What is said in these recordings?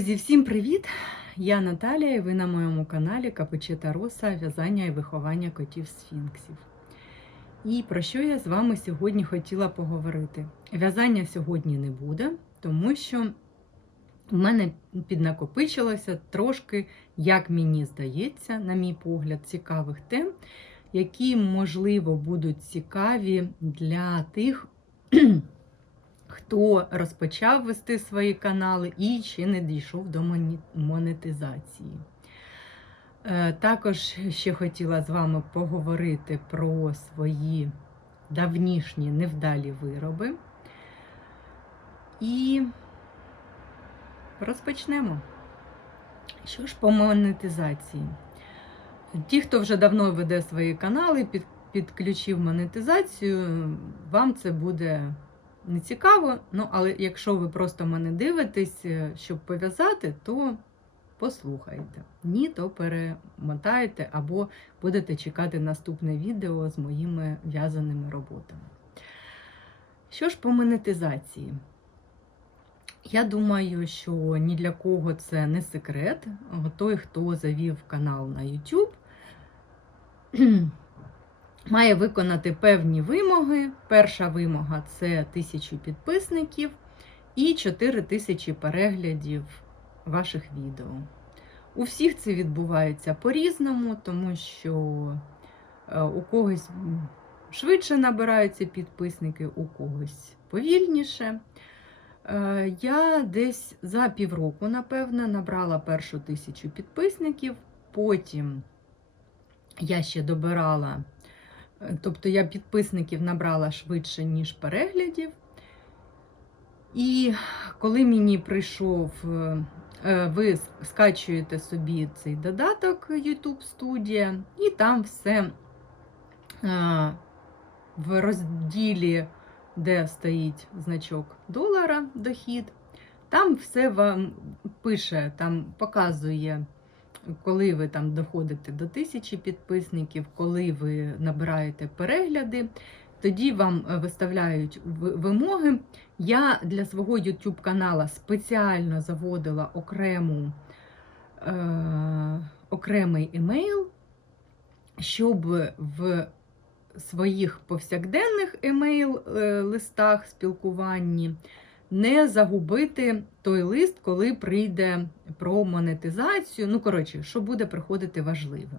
Друзі, всім привіт! Я Наталія і ви на моєму каналі Капучета Роса в'язання і виховання котів сфінксів. І про що я з вами сьогодні хотіла поговорити? В'язання сьогодні не буде, тому що в мене піднакопичилося трошки, як мені здається, на мій погляд, цікавих тем, які, можливо, будуть цікаві для тих, хто розпочав вести свої канали і ще не дійшов до монетизації. Е, Також ще хотіла з вами поговорити про свої давнішні невдалі вироби. І розпочнемо. Що ж по монетизації? Ті, хто вже давно веде свої канали, підключив монетизацію, вам це буде не цікаво. Ну, але якщо ви просто мене дивитесь, е, щоб пов'язати, то послухайте. Ні, то перемотайте або будете чекати наступне відео з моїми в'язаними роботами. Що ж по монетизації? Я думаю, що ні для кого це не секрет. Той, хто завів канал на YouTube, має виконати певні вимоги. Перша вимога це 1000 підписників і 4000 переглядів ваших відео. У всіх це відбувається по-різному, тому що е, у когось швидше набираються підписники, у когось повільніше. Е, Я десь за півроку, напевно, набрала першу тисячу підписників, потім я ще добирала, тобто я підписників набрала швидше, ніж переглядів. І коли мені прийшов, е, е, ви скачуєте собі цей додаток YouTube Studio, і там все е, в розділі, де стоїть значок долара дохід, там все вам пише, там показує, коли ви там доходите до тисячі підписників, коли ви набираєте перегляди. Тоді вам е, виставляють вимоги. Я для свого YouTube канала спеціально заводила окрему, е, окремий емейл, щоб в своїх повсякденних емейл-листах спілкуванні не загубити той лист, коли прийде про монетизацію. Ну, коротше, що буде приходити важливо.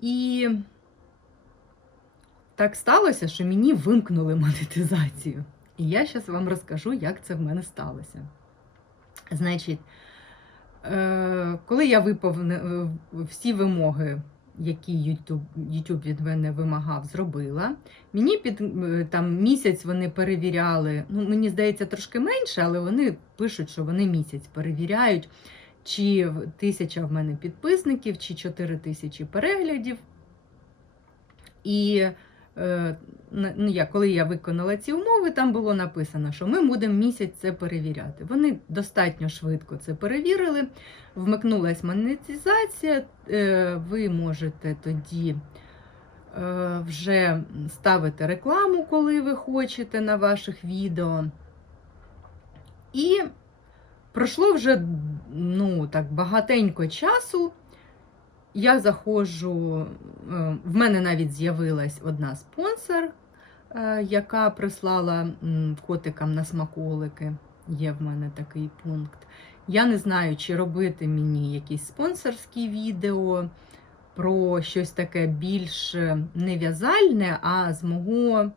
І так сталося, що мені вимкнули монетизацію. І я зараз вам розкажу, як це в мене сталося. Значить, е, коли я виповнила всі вимоги, які YouTube, YouTube від мене вимагав, зробила, мені під там місяць вони перевіряли, ну, мені здається, трошки менше, але вони пишуть, що вони місяць перевіряють, чи тисяча в мене підписників, чи 4 тисячі переглядів. І я, коли я виконала ці умови, там було написано, що ми будемо місяць це перевіряти. Вони достатньо швидко це перевірили. Вмикнулась монетизація, е, ви можете тоді е, вже ставити рекламу, коли ви хочете на ваших відео. І пройшло вже ну, так, багатенько часу. Я заходжу, е, в мене навіть з'явилась одна спонсор, е, яка прислала котикам на смаколики. Є в мене такий пункт. Я не знаю, чи робити мені якісь спонсорські відео про щось таке більш е, не в'язальне, а з мого,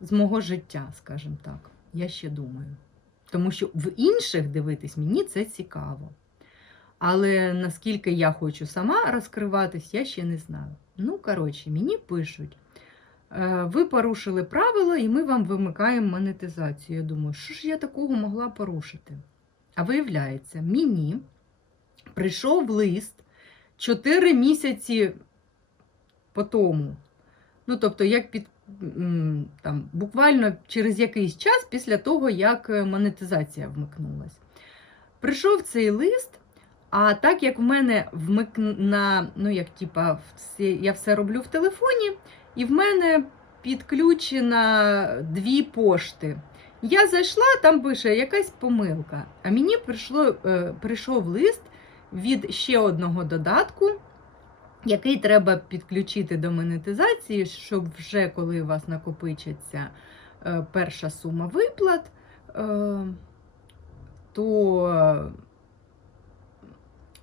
з мого життя, скажімо так. Я ще думаю. Тому що в інших дивитись мені це цікаво. Але наскільки я хочу сама розкриватись, я ще не знаю. Ну, коротше, мені пишуть. «Е, Ви порушили правила, і ми вам вимикаємо монетизацію. Я думаю, що ж я такого могла порушити? А виявляється, мені прийшов лист 4 місяці по тому. Ну, тобто, як під там, буквально через якийсь час після того, як е, монетизація вмикнулась. Прийшов цей лист, а так як в мене вмикна, ну як типа, я все роблю в телефоні, і в мене підключено дві пошти. Я зайшла, там пише якась помилка. А мені прийшло, е, прийшов лист від ще одного додатку, який треба підключити до монетизації, щоб вже коли у вас накопичиться е, перша сума виплат, е, то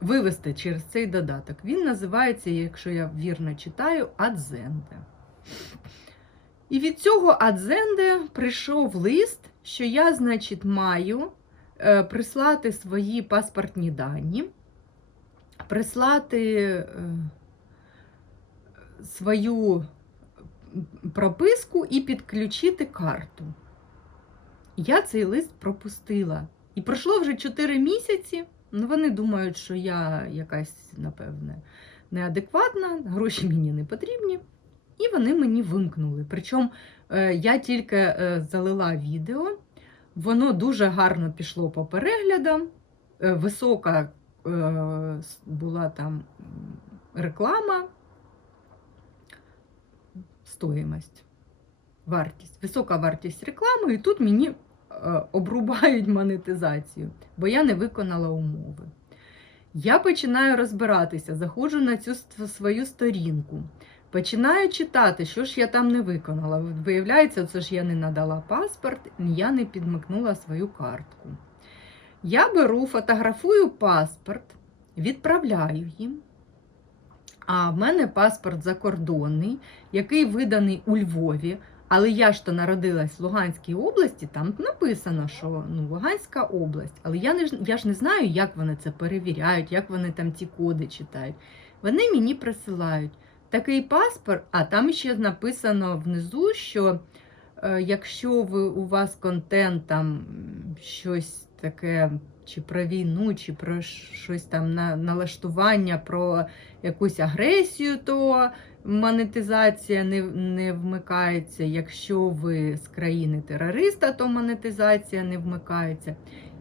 вивести через цей додаток. Він називається, якщо я вірно читаю, Адзенде. І від цього Адзенде прийшов лист, що я, значить, маю е, прислати свої паспортні дані, прислати е, свою прописку і підключити карту. Я цей лист пропустила. І пройшло вже 4 місяці. Ну, вони думають, що я якась, напевне, неадекватна, гроші мені не потрібні. І вони мені вимкнули. Причому е, я тільки е, залила відео, воно дуже гарно пішло по переглядам. Е, висока була там реклама, стоїмость, вартість, висока вартість реклами, і тут мені обрубають монетизацію, бо я не виконала умови. Я починаю розбиратися, заходжу на цю свою сторінку. Починаю читати, що ж я там не виконала. Виявляється, це ж я не надала паспорт, я не підмикнула свою картку. Я беру, фотографую паспорт, відправляю їм. А в мене паспорт закордонний, який виданий у Львові. Але я ж то народилась в Луганській області, там написано, що ну, Луганська область. Але я, не, я ж не знаю, як вони це перевіряють, як вони там ці коди читають. Вони мені присилають такий паспорт, а там ще написано внизу, що е, якщо ви, у вас контент там щось таке, чи про війну, чи про щось там на налаштування, про якусь агресію, то монетизація не, не вмикається. Якщо ви з країни терориста, то монетизація не вмикається.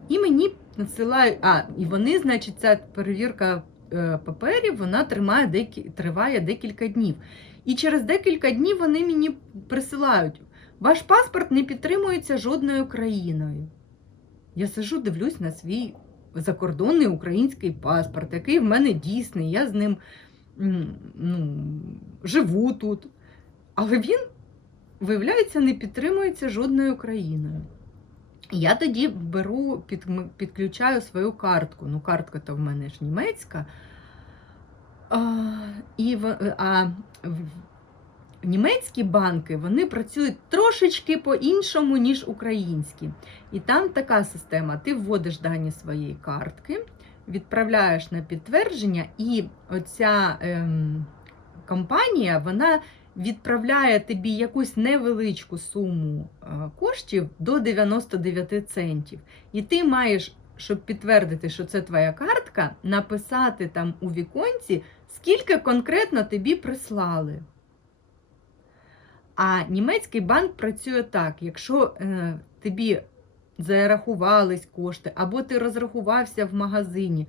І мені надсилають, а, і вони, значить, ця перевірка е, паперів вона тримає декі, триває декілька днів. І через декілька днів вони мені присилають: ваш паспорт не підтримується жодною країною. Я сижу, дивлюсь на свій закордонний український паспорт, який в мене дійсний, я з ним ну, живу тут. Але він, виявляється, не підтримується жодною країною. Я тоді беру, під, підключаю свою картку. Ну, картка то в мене ж німецька. А, і а німецькі банки вони працюють трошечки по-іншому, ніж українські. І там така система: ти вводиш дані своєї картки, відправляєш на підтвердження, і оця ем, компанія вона відправляє тобі якусь невеличку суму е, коштів до 99 центів. І ти маєш, щоб підтвердити, що це твоя картка, написати там у віконці, скільки конкретно тобі прислали. А німецький банк працює так: якщо е, тобі зарахувались кошти, або ти розрахувався в магазині,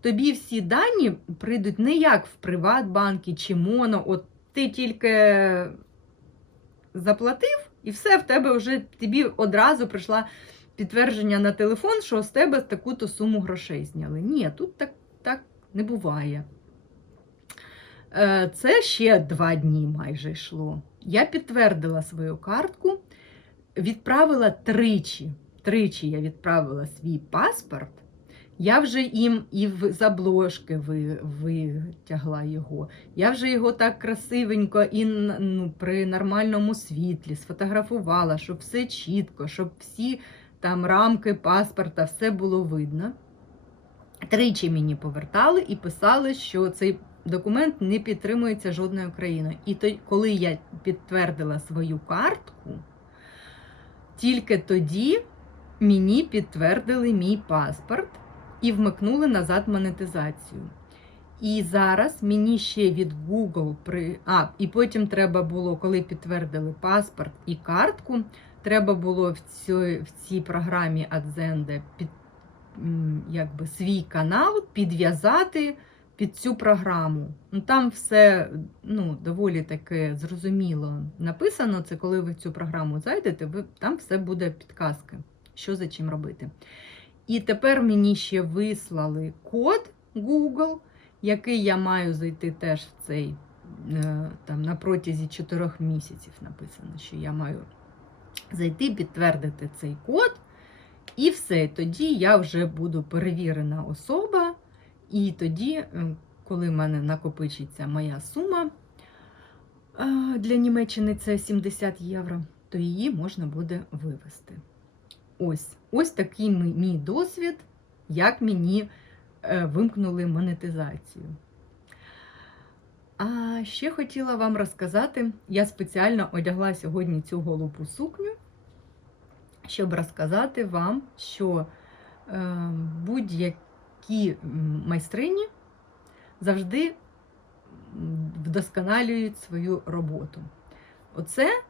тобі всі дані прийдуть не як в Приватбанкі чи Моно. От ти тільки заплатив, і все в тебе вже тобі одразу прийшла підтвердження на телефон, що з тебе таку-то суму грошей зняли. Ні, тут так, так не буває. Е, Це ще два дні майже йшло. Я підтвердила свою картку, відправила тричі. Тричі я відправила свій паспорт. Я вже їм і в з ви, витягла його. Я вже його так красивенько і ну, при нормальному світлі сфотографувала, щоб все чітко, щоб всі там рамки паспорта, все було видно. Тричі мені повертали і писали, що цей документ не підтримується жодною країною. І то, коли я підтвердила свою картку, тільки тоді мені підтвердили мій паспорт і вмикнули назад монетизацію. І зараз мені ще від Google при. А, і потім треба було, коли підтвердили паспорт і картку, треба було в цій, в цій програмі Adзende під, якби, свій канал підв'язати під цю програму. Ну, Там все ну, доволі таке зрозуміло написано. Це коли ви в цю програму зайдете, ви, там все буде підказки, що за чим робити. І тепер мені ще вислали код Google, який я маю зайти теж в цей е, там на протязі 4 місяців написано, що я маю зайти, підтвердити цей код. І все, тоді я вже буду перевірена особа. І тоді, коли в мене накопичиться моя сума е, для Німеччини це 70 євро, то її можна буде вивести. Ось ось такий мій мій досвід, як мені е, вимкнули монетизацію. А ще хотіла вам розказати, я спеціально одягла сьогодні цю голубу сукню, щоб розказати вам, що е, будь-які м, майстрині завжди вдосконалюють свою роботу. Оце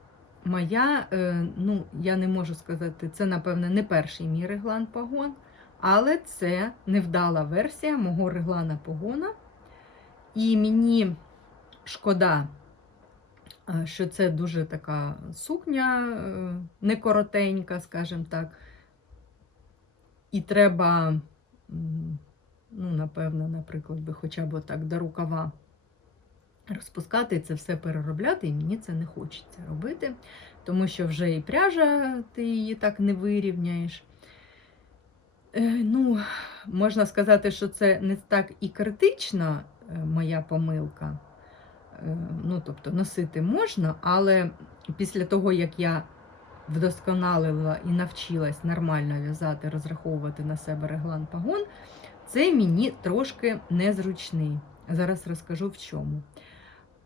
моя, е, ну, я не можу сказати, це, напевне, не перший мій реглан погон, але це невдала версія мого реглана погона. І мені шкода, е, що це дуже така сукня, е, не коротенька, скажімо так. І треба, ну, напевно, наприклад, би хоча б так до рукава розпускати це все переробляти, і мені це не хочеться робити, тому що вже і пряжа, ти її так не вирівняєш. Е, Ну, можна сказати, що це не так і критична е, моя помилка. Е, Ну, тобто носити можна, але після того, як я вдосконалила і навчилась нормально в'язати, розраховувати на себе реглан пагон, це мені трошки незручний. Зараз розкажу в чому.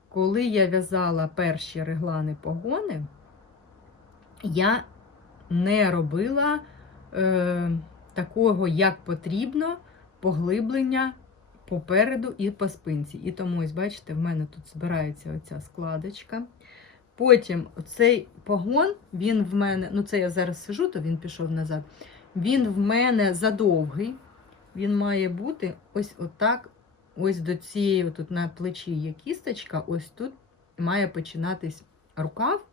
Коли я в'язала перші реглани погони, я не робила е, такого, як потрібно, поглиблення попереду і по спинці. І тому, ось, бачите, в мене тут збирається оця складочка. Потім цей погон, він в мене, ну це я зараз сижу, то він пішов назад. Він в мене задовгий. Він має бути ось отак, ось до цієї, тут на плечі є кісточка, ось тут має починатись рукав.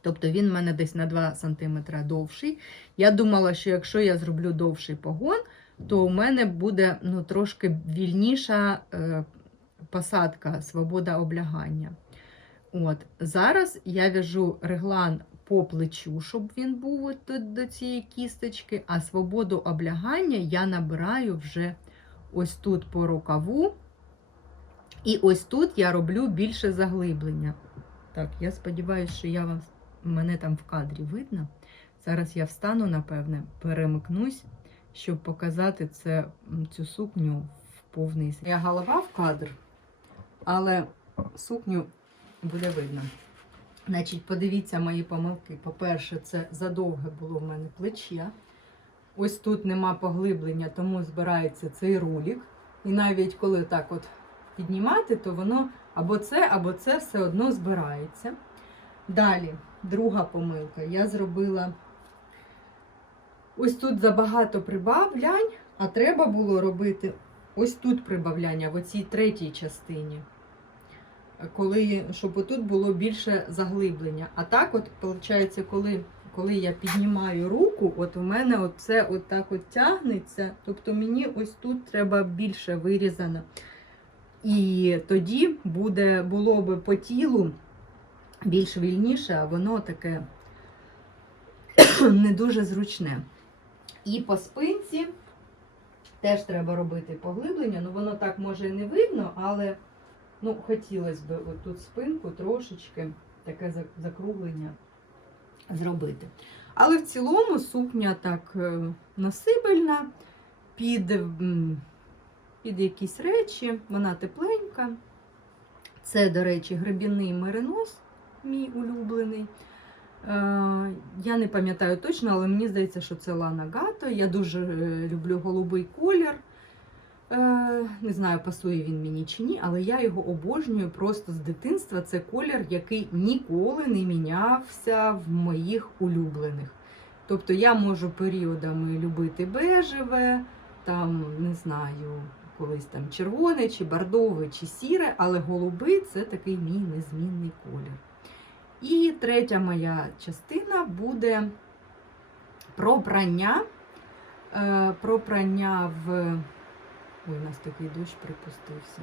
Тобто він в мене десь на 2 см довший. Я думала, що якщо я зроблю довший погон, то у мене буде ну, трошки вільніша е, посадка, свобода облягання. От, Зараз я в'яжу реглан по плечу, щоб він був от до цієї кісточки, а свободу облягання я набираю вже ось тут по рукаву. І ось тут я роблю більше заглиблення. Так, я сподіваюся, що я вам, мене там в кадрі видно. Зараз я встану, напевне, перемикнусь, щоб показати це, цю сукню в повний. Я голова в кадр, але сукню буде видно. Значить, подивіться мої помилки. По-перше, це задовге було в мене плече. Ось тут нема поглиблення, тому збирається цей рулік. І навіть коли так от піднімати, то воно або це, або це все одно збирається. Далі, друга помилка. Я зробила ось тут забагато прибавлянь, а треба було робити ось тут прибавляння, в оцій третій частині. Коли, щоб отут було більше заглиблення. А так, от, виходить, коли, коли я піднімаю руку, от у мене оце от так от тягнеться. Тобто мені ось тут треба більше вирізано. І тоді буде, було би по тілу більш вільніше, а воно таке не дуже зручне. І по спинці теж треба робити поглиблення. Ну, воно так може і не видно, але ну, хотілося б отут спинку трошечки таке закруглення зробити. Але в цілому сукня так е, носибельна під, під якісь речі, вона тепленька. Це, до речі, гребінний меринос, мій улюблений. Е, Я не пам'ятаю точно, але мені здається, що це Лана Гато. Я дуже е, люблю голубий колір. Е, Не знаю, пасує він мені чи ні, але я його обожнюю просто з дитинства. Це колір, який ніколи не мінявся в моїх улюблених. Тобто я можу періодами любити бежеве, там, не знаю, колись там червоне, чи бордове, чи сіре, але голубий це такий мій незмінний колір. І третя моя частина буде про прання. Е, Про прання в. Ой, у нас такий дощ припустився.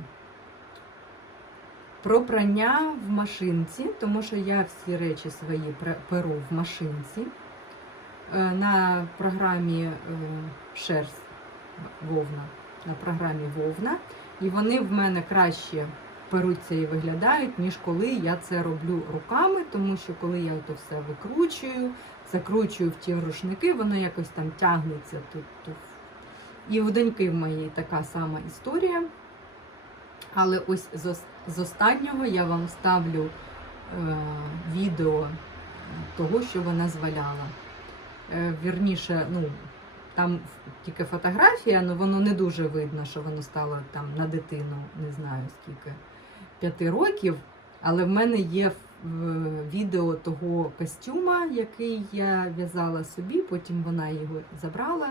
Про прання в машинці, тому що я всі речі свої перу в машинці. Е, На програмі е, шерсть вовна. На програмі вовна. І вони в мене краще перуться і виглядають, ніж коли я це роблю руками, тому що коли я то все викручую, закручую в ті рушники, воно якось там тягнеться тут. тут. І у доньки в моєї така сама історія. Але ось з, останнього я вам ставлю е, відео того, що вона зваляла. Е, вірніше, ну, там тільки фотографія, але воно не дуже видно, що воно стало там на дитину, не знаю скільки, п'яти років. Але в мене є в- відео того костюма, який я в'язала собі, потім вона його забрала.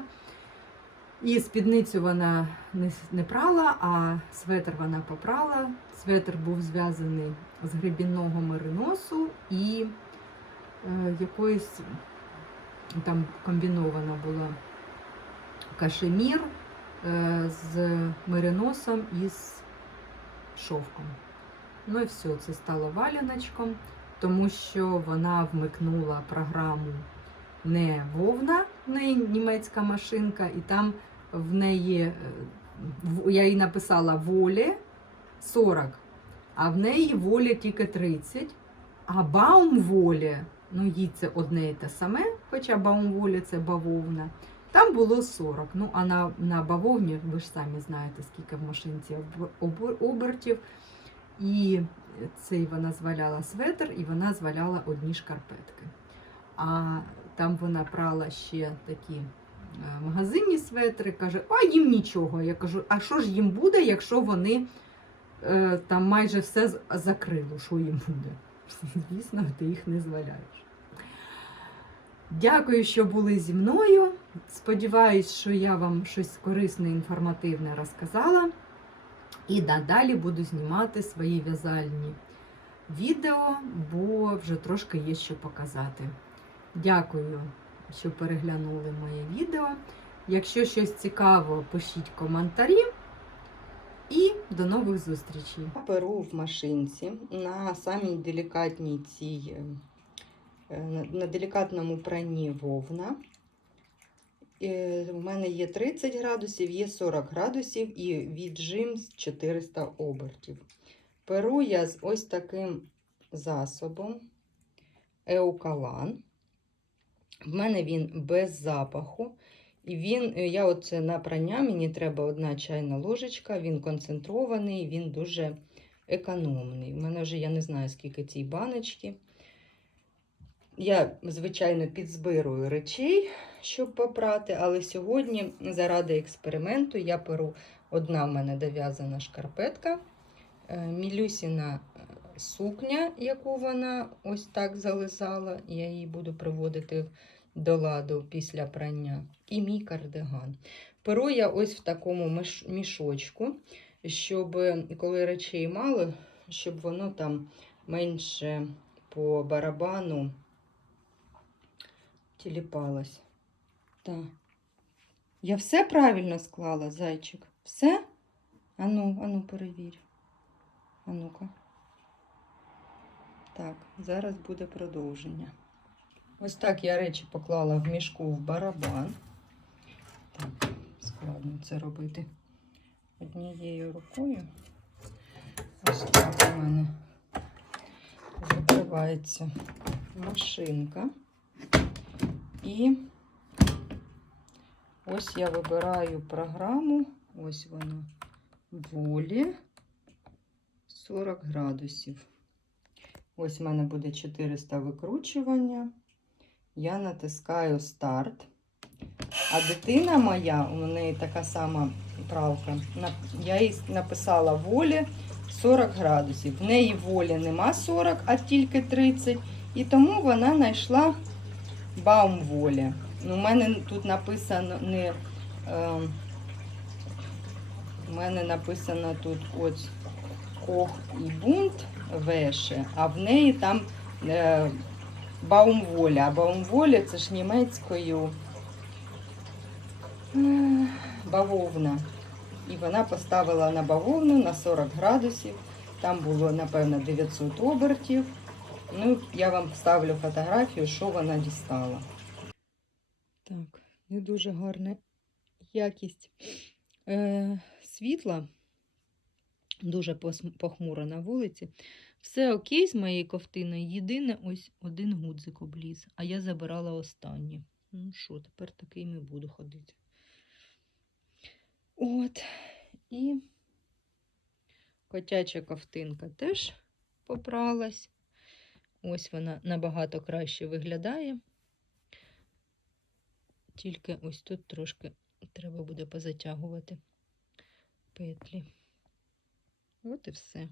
І спідницю вона не, прала, а светр вона попрала. Светр був зв'язаний з гребінного мериносу і е, якоїсь там комбінована була кашемір е, з мериносом і з шовком. Ну і все, це стало валяночком, тому що вона вмикнула програму не вовна, в неї німецька машинка, і там в неї, е, я їй написала волі 40, а в неї волі тільки 30, а баум волі, ну їй це одне і те саме, хоча баум волі це бавовна. Там було 40. Ну, а на, на бавовні, ви ж самі знаєте, скільки в машинці об- об- обертів. І цей вона зваляла светр, і вона зваляла одні шкарпетки. А там вона прала ще такі магазинні светри, каже, а їм нічого. Я кажу, а що ж їм буде, якщо вони е, там майже все закрило, що їм буде? Звісно, ти їх не зваляєш. Дякую, що були зі мною. Сподіваюсь, що я вам щось корисне, інформативне розказала. І надалі буду знімати свої в'язальні відео, бо вже трошки є що показати. Дякую, що переглянули моє відео. Якщо щось цікаво, пишіть коментарі. І до нових зустрічей. Перу в машинці на самій делікатній цій, е, на- на делікатному пранні вовна. Е, У мене є 30 градусів, є 40 градусів і віджим з 400 обертів. Перу я з ось таким засобом Еукалан. В мене він без запаху. І він, е, я оце на прання, мені треба одна чайна ложечка, він концентрований, він дуже економний. У мене вже я не знаю, скільки цій баночки. Я, звичайно, підзбирую речей, щоб попрати, але сьогодні, заради експерименту, я перу одна в мене дов'язана шкарпетка, е, Мілюсіна е, сукня, яку вона ось так зализала. Я її буду приводити до ладу після прання. І мій кардиган. Перу я ось в такому мішочку, щоб коли речей мало, щоб воно там менше по барабану тіліпалось. Так. Я все правильно склала, зайчик? Все? Ану, ану, перевір. А ну-ка. Так, зараз буде продовження. Ось так я речі поклала в мішку в барабан. Так, складно це робити однією рукою. Ось так у мене закривається машинка. І ось я вибираю програму. Ось вона волі 40 градусів. Ось в мене буде 400 викручування. Я натискаю старт. А дитина моя, у неї така сама правка. Я їй написала волі 40 градусів. В неї волі нема 40, а тільки 30. І тому вона знайшла Баум волі. Ну, У мене тут написано не, е, У мене написано тут ось Кох і бунт веше, а в неї там е, Баумволя. А Баумволя це ж німецькою е, бавовна. І вона поставила на бавовну на 40 градусів. Там було, напевно, 900 обертів. Ну, я вам ставлю фотографію, що вона дістала. Так, не дуже гарна якість е, світла. Дуже похмуро на вулиці. Все окей з моєю ковтиною. Єдине, ось один гудзик обліз, а я забирала останнє. Ну що, тепер такими буду ходити. От. І котяча ковтинка теж попралась. Ось вона набагато краще виглядає. Тільки ось тут трошки треба буде позатягувати петлі. От і все.